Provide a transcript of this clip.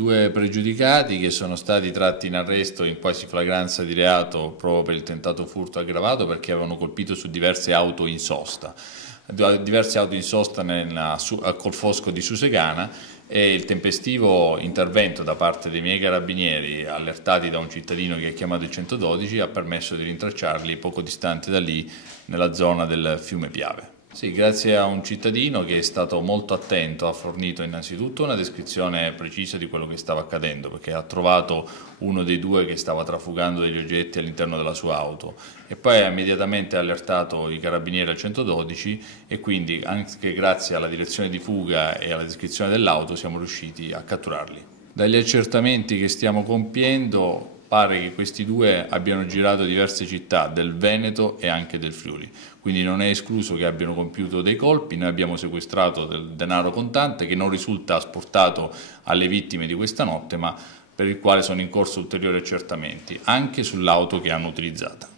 Due pregiudicati che sono stati tratti in arresto in quasi flagranza di reato proprio per il tentato furto aggravato perché avevano colpito su diverse auto in sosta. A Colfosco di Susegana, e il tempestivo intervento da parte dei miei carabinieri, allertati da un cittadino che ha chiamato il 112, ha permesso di rintracciarli poco distante da lì, nella zona del fiume Piave. Sì, grazie a un cittadino che è stato molto attento, ha fornito innanzitutto una descrizione precisa di quello che stava accadendo, perché ha trovato uno dei due che stava trafugando degli oggetti all'interno della sua auto e poi ha immediatamente allertato i carabinieri al 112 e quindi anche grazie alla direzione di fuga e alla descrizione dell'auto siamo riusciti a catturarli. Dagli accertamenti che stiamo compiendo pare che questi due abbiano girato diverse città del Veneto e anche del Friuli, quindi non è escluso che abbiano compiuto dei colpi. Noi abbiamo sequestrato del denaro contante che non risulta asportato alle vittime di questa notte, ma per il quale sono in corso ulteriori accertamenti, anche sull'auto che hanno utilizzato.